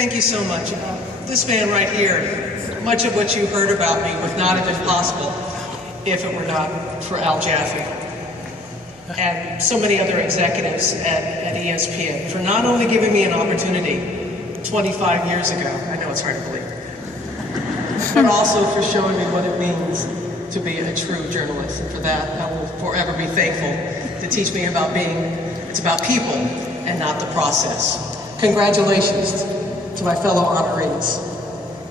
Thank you so much. This man right here, much of what you heard about me would not have been possible if it were not for Al Jaffe and so many other executives at ESPN for not only giving me an opportunity 25 years ago, I know it's hard to believe, but also for showing me what it means to be a true journalist. And for that, I will forever be thankful to teach me about it's about people and not the process. Congratulations to my fellow honorees.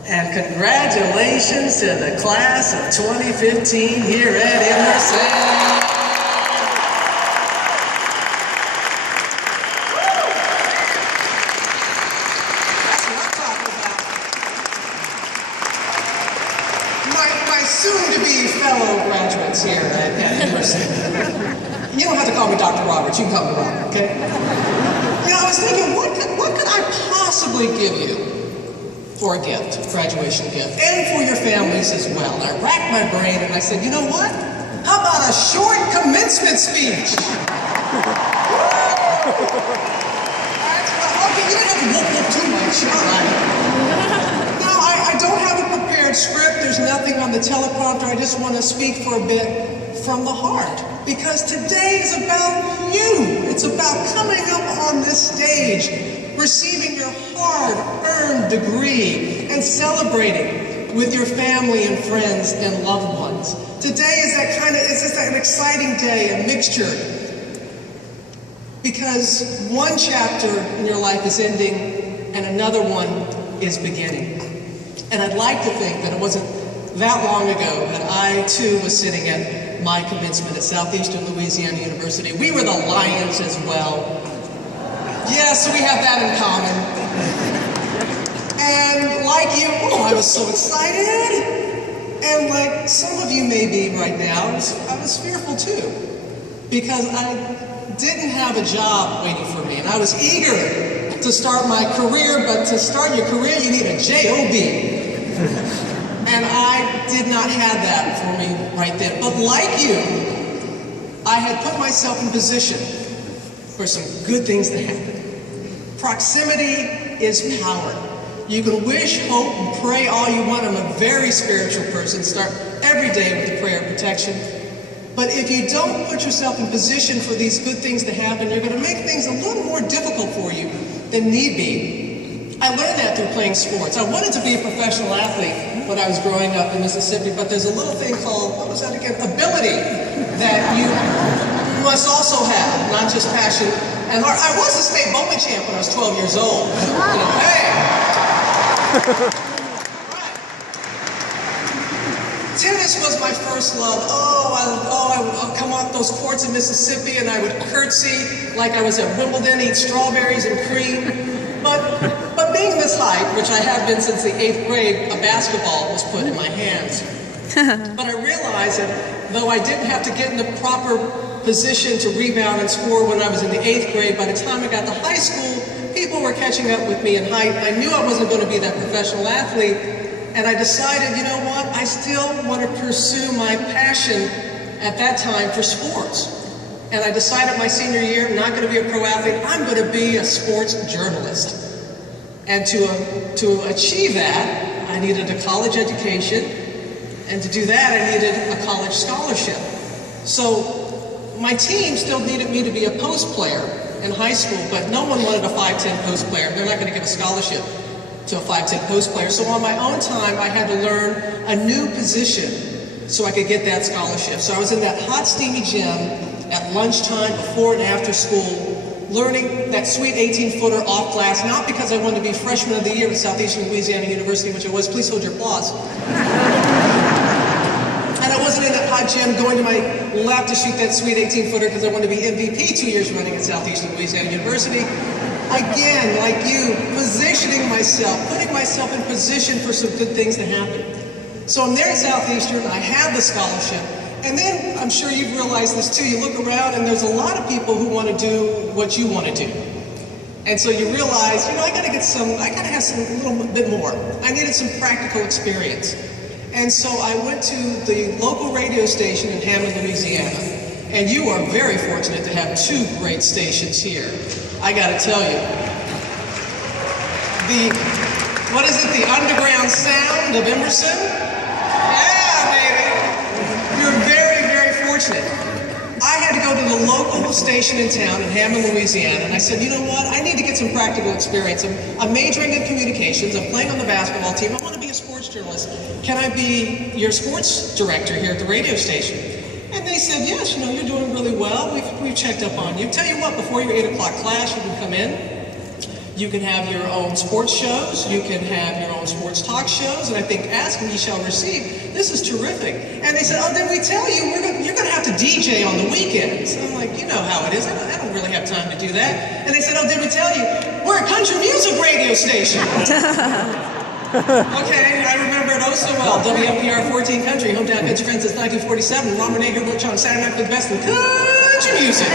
And congratulations to the class of 2015 here at Emerson. That's what I'm talking about. My soon-to-be fellow graduates here at Emerson. You don't have to call me Dr. Roberts, you can call me Robert, okay? You know, I was thinking, what could I possibly give you for a gift, graduation gift, and for your families as well? And I racked my brain and I said, you know what? How about a short commencement speech? Okay, you didn't have to whoop too much, all right? No, I don't have a prepared script. There's nothing on the teleprompter. I just want to speak for a bit from the heart. Because today is about you. It's about coming up on this stage, receiving your hard-earned degree, and celebrating with your family and friends and loved ones. Today is it's just an exciting day, a mixture. Because one chapter in your life is ending and another one is beginning. And I'd like to think that it wasn't that long ago that I too was sitting at my commencement at Southeastern Louisiana University. We were the Lions as well. Yeah, so we have that in common. And like you, I was so excited. And like some of you may be right now, I was fearful too. Because I didn't have a job waiting for me. And I was eager to start my career, but to start your career, you need a job. And I did not have that for me right then. But like you, I had put myself in position for some good things to happen. Proximity is power. You can wish, hope, and pray all you want. I'm a very spiritual person. Start every day with the prayer of protection. But if you don't put yourself in position for these good things to happen, you're going to make things a little more difficult for you than need be. I learned that through playing sports. I wanted to be a professional athlete when I was growing up in Mississippi, but there's a little thing called, what was that again? Ability that you must also have, not just passion and heart. I was a state bowling champ when I was 12 years old. You know, hey! Right. Tennis was my first love. I would come off those courts in Mississippi and I would curtsy like I was at Wimbledon, eat strawberries and cream. But being this height, which I have been since the 8th grade, a basketball was put in my hands. But I realized that though I didn't have to get in the proper position to rebound and score when I was in the 8th grade, by the time I got to high school, people were catching up with me in height. I knew I wasn't going to be that professional athlete, and I decided, you know what, I still want to pursue my passion at that time for sports. And I decided my senior year, I'm not going to be a pro athlete, I'm going to be a sports journalist. And to achieve that, I needed a college education, and to do that, I needed a college scholarship. So my team still needed me to be a post player in high school, but no one wanted a 5'10" post player. They're not going to give a scholarship to a 5'10" post player. So on my own time, I had to learn a new position so I could get that scholarship. So I was in that hot, steamy gym at lunchtime, before and after school, learning that sweet 18-footer off glass, not because I wanted to be freshman of the year at Southeastern Louisiana University, which I was, please hold your applause. And I wasn't in that hot gym going to my lap to shoot that sweet 18-footer because I wanted to be MVP 2 years running at Southeastern Louisiana University. Again, like you, positioning myself, putting myself in position for some good things to happen. So I'm there at Southeastern, I have the scholarship, and then, I'm sure you've realized this too, you look around and there's a lot of people who want to do what you want to do. And so you realize, you know, I gotta have a little bit more. I needed some practical experience. And so I went to the local radio station in Hammond, Louisiana. And you are very fortunate to have 2 great stations here. I gotta tell you, the What is it? The underground sound of Emerson? Yeah, baby. You're very, very fortunate. I had to go to the local station in town in Hammond, Louisiana, and I said, you know what? I need to get some practical experience. I'm majoring in communications. I'm playing on the basketball team. I want to be a sports journalist. Can I be your sports director here at the radio station? And they said, yes, you know, you're doing really well. We've checked up on you. Tell you what, before your 8 o'clock class, you can come in. You can have your own sports shows. You can have your own sports talk shows. And I think, ask and ye shall receive. This is terrific. And they said, oh, did we tell you you're going to have to DJ on the weekends? And I'm like, you know how it is. I don't really have time to do that. And they said, oh, did we tell you? We're a country music radio station. Okay, I remember it oh so well. WMPR 14 Country, hometown country friends since 1947. Ron Renee here, Butch on Saturday night for the best in country music.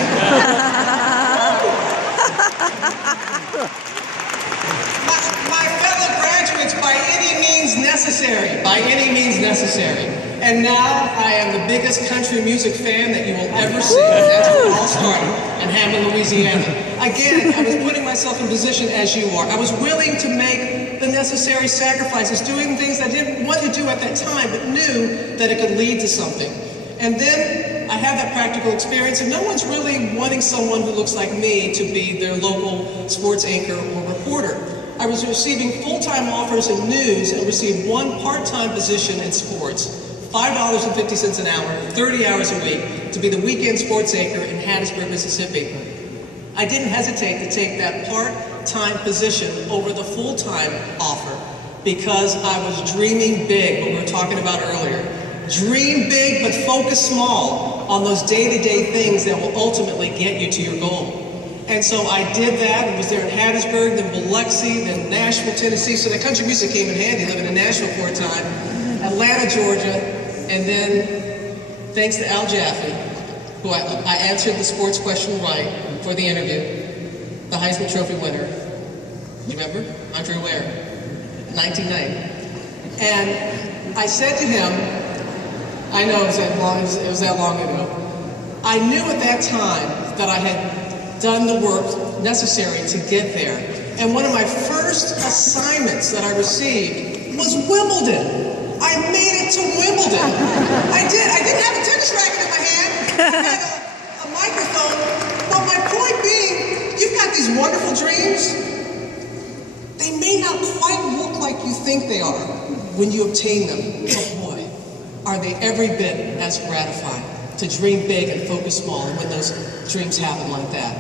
My fellow graduates, by any means necessary. And now I am the biggest country music fan that you will ever see. That's where it all started, in Hammond, Louisiana. Again, I was putting myself in position as you are. I was willing to make the necessary sacrifices, doing things I didn't want to do at that time, but knew that it could lead to something. And then I had that practical experience, and no one's really wanting someone who looks like me to be their local sports anchor or reporter. I was receiving full-time offers in news and received one part-time position in sports, $5.50 an hour, 30 hours a week, to be the weekend sports anchor in Hattiesburg, Mississippi. I didn't hesitate to take that part-time position over the full-time offer because I was dreaming big, what we were talking about earlier. Dream big, but focus small on those day-to-day things that will ultimately get you to your goal. And so I did that and was there in Hattiesburg, then Biloxi, then Nashville, Tennessee. So the country music came in handy, living in Nashville for a time, Atlanta, Georgia, and then thanks to Al Jaffe, who I answered the sports question right for the interview, the Heisman Trophy winner. You remember? Andre Ware, 1990. And I said to him, I know it was that long ago. I knew at that time that I had done the work necessary to get there. And one of my first assignments that I received was Wimbledon. I made it to Wimbledon. I did. I didn't have a tennis racket in my hand. I had a microphone. But my point being, you've got these wonderful dreams. They may not quite look like you think they are when you obtain them. But boy, are they every bit as gratifying to dream big and focus small and when those dreams happen like that.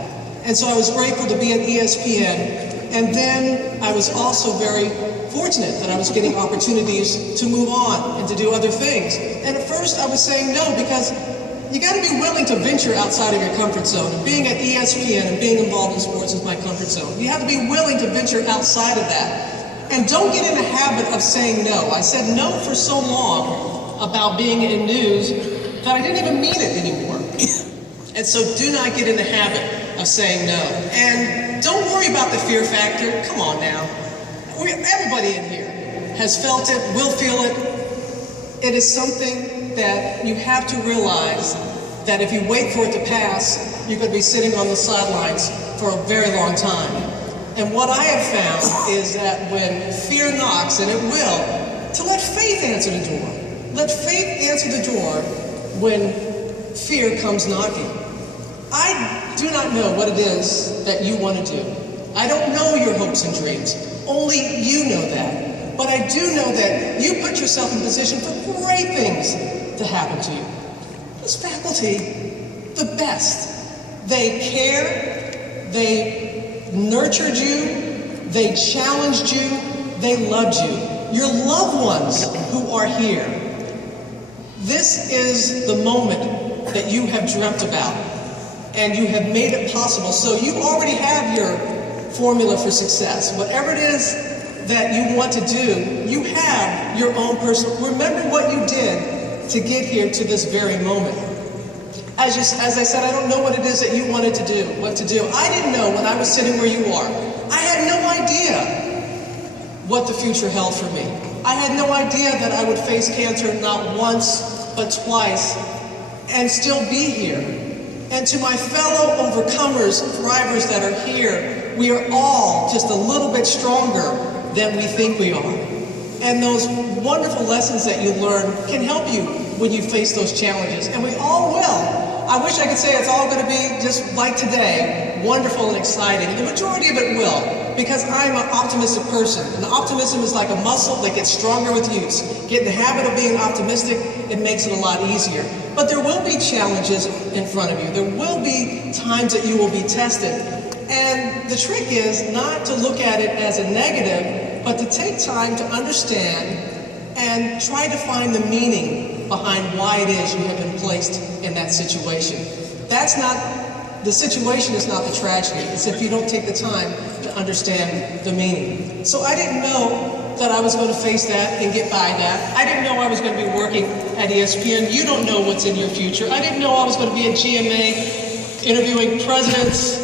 And so I was grateful to be at ESPN. And then I was also very fortunate that I was getting opportunities to move on and to do other things. And at first I was saying no, because you got to be willing to venture outside of your comfort zone. And being at ESPN and being involved in sports is my comfort zone. You have to be willing to venture outside of that. And don't get in the habit of saying no. I said no for so long about being in news that I didn't even mean it anymore. And so do not get in the habit of saying no. And don't worry about the fear factor. Come on now. Everybody in here has felt it, will feel it. It is something that you have to realize that if you wait for it to pass, you're going to be sitting on the sidelines for a very long time. And what I have found is that when fear knocks, and it will, to let faith answer the door. Let faith answer the door when fear comes knocking. I do not know what it is that you want to do. I don't know your hopes and dreams. Only you know that. But I do know that you put yourself in position for great things to happen to you. This faculty, the best. They care, they nurtured you, they challenged you, they loved you. Your loved ones who are here. This is the moment that you have dreamt about, and you have made it possible. So you already have your formula for success. Whatever it is that you want to do, you have your own personal. Remember what you did to get here to this very moment. As I said, I don't know what it is that you wanted to do, what to do. I didn't know when I was sitting where you are. I had no idea what the future held for me. I had no idea that I would face cancer not once, but twice, and still be here. And to my fellow overcomers, thrivers that are here, we are all just a little bit stronger than we think we are. And those wonderful lessons that you learn can help you when you face those challenges, and we all will. I wish I could say it's all going to be just like today, wonderful and exciting. The majority of it will, because I'm an optimistic person. And optimism is like a muscle that gets stronger with use. Get in the habit of being optimistic, it makes it a lot easier. But there will be challenges in front of you. There will be times that you will be tested. And the trick is not to look at it as a negative, but to take time to understand and try to find the meaning behind why it is you have been placed in that situation. The situation is not the tragedy. It's if you don't take the time to understand the meaning. So I didn't know that I was going to face that and get by that. I didn't know I was going to be working at ESPN. You don't know what's in your future. I didn't know I was going to be at GMA interviewing presidents,